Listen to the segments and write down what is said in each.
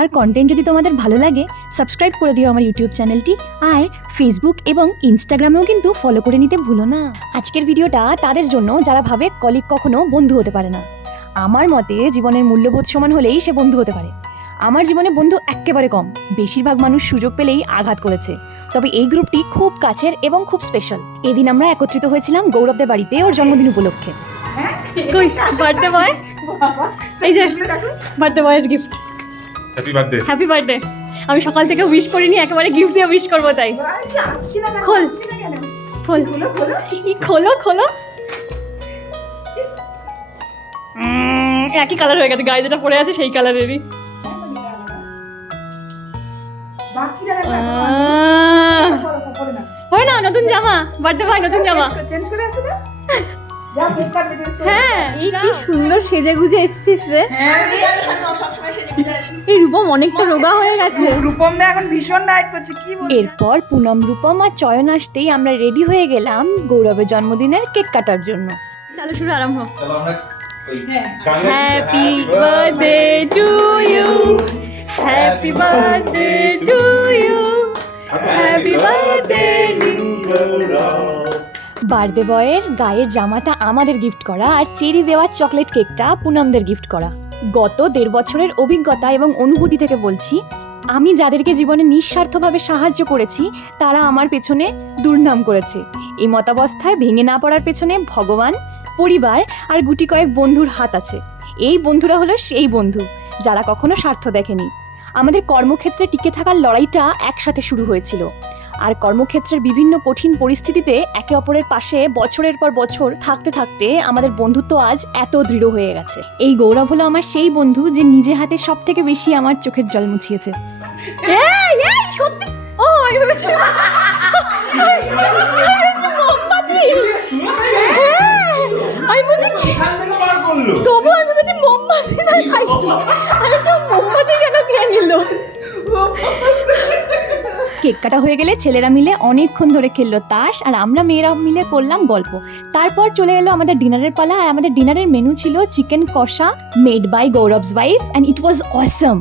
আমার কন্টেন্ট যদি তোমাদের ভালো লাগে সাবস্ক্রাইব করে দিও আমার ইউটিউব চ্যানেলটি, আর ফেসবুক এবং ইনস্টাগ্রামেও কিন্তু ফলো করে নিতে ভুলো না। আজকের ভিডিওটা তাদের জন্য যারা ভাবে কলিগ কখনো বন্ধু হতে পারে না। আমার মতে জীবনের মূল্যবোধ সমান হলেই সে বন্ধু হতে পারে। আমার জীবনে বন্ধু একেবারে কম, বেশিরভাগ মানুষ সুযোগ পেলেই আঘাত করেছে। তবে এই গ্রুপটি খুব কাছের এবং খুব স্পেশাল। এদিন আমরা একত্রিত হয়েছিলাম গৌরবদের বাড়িতে ওর জন্মদিন উপলক্ষে। বার্থডে বয়, এই যে বার্থডে বয়ের gift. Happy birthday. Happy birthday. আমি সকাল থেকে উইশ করিনি, একেবারে গিফট দিয়ে উইশ করবো তাই। খোল খোল খোলো খোলো। একই কালার হয়ে গেছে, গায়ে যেটা পরে আছে সেই কালারেরই। হয় না, নতুন জামা, বার্থডে বয় নতুন জামা। হ্যাঁ, এই কি সুন্দর সেজে গুজে এসেছিস রে। এই রূপম অনেকটা রোগা হয়ে গেছে। রূপম দা এখন ভীষণ ডায়েট করছে, কি বলছিস? এরপর পুনম, রূপম আর চয়ন আসতেই আমরা রেডি হয়ে গেলাম গৌরবের জন্মদিনের কেক কাটার জন্য। চলো শুরু আরম্ভ। চলো আমরা happy birthday to you, happy birthday to you, happy birthday birthday বয়ের গায়ের জামাটা আমাদের গিফট করা, আর চেরি দেওয়া চকলেট কেকটা পুনমদের গিফট করা। গত 1.5 বছরের অভিজ্ঞতা এবং অনুভূতি থেকে বলছি, আমি যাদেরকে জীবনে নিঃস্বার্থভাবে সাহায্য করেছি তারা আমার পেছনে দুর্নাম করেছে। এই মতাবস্থায় ভেঙে না পড়ার পেছনে ভগবান, পরিবার আর গুটি কয়েক বন্ধুর হাত আছে। এই বন্ধুরা হলো সেই বন্ধু যারা কখনো স্বার্থ দেখেনি। আমাদের কর্মক্ষেত্রে টিকে থাকার লড়াইটা একসাথে শুরু হয়েছিল, আর কর্মক্ষেত্রের বিভিন্ন কঠিন পরিস্থিতিতে একে অপরের পাশে বছরের পর বছর থাকতে থাকতে আমাদের বন্ধুত্ব আজ এত দৃঢ় হয়ে গেছে। এই গৌরব হলো আমার সেই বন্ধু যে নিজে হাতে সব থেকে বেশি আমার চোখের জল মুছিয়েছে। সত্যি ও আমি ভেবেছি তবু আমি ভেবেছি মোমবাতি না খাই। আরে মোমবাতি কেন খেয়ে নিল? কেক কাটা হয়ে গেলে ছেলেরা মিলে অনেকক্ষণ ধরে খেললো তাস, আর আমরা মেয়েরা মিলে করলাম গল্প। তারপর চলে এলো আমাদের ডিনারের পালা, আর আমাদের ডিনারের মেনু ছিল চিকেন কষা made by Gaurav's wife, and it was awesome.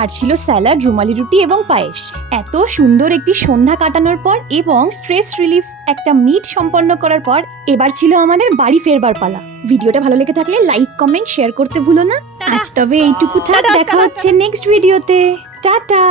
আর ছিল স্যালাড, রুমালি রুটি এবং পায়েস। এত সুন্দর একটি সন্ধ্যা কাটানোর পর এবং স্ট্রেস রিলিফ একটা মিট সম্পন্ন করার পর এবার ছিল আমাদের বাড়ি ফেরবার পালা। ভিডিওটা ভালো লেগে থাকলে লাইক, কমেন্ট, শেয়ার করতে ভুলো না। আজ তবে এইটুকু থাক, দেখা হচ্ছে নেক্সট ভিডিওতে। টাটা।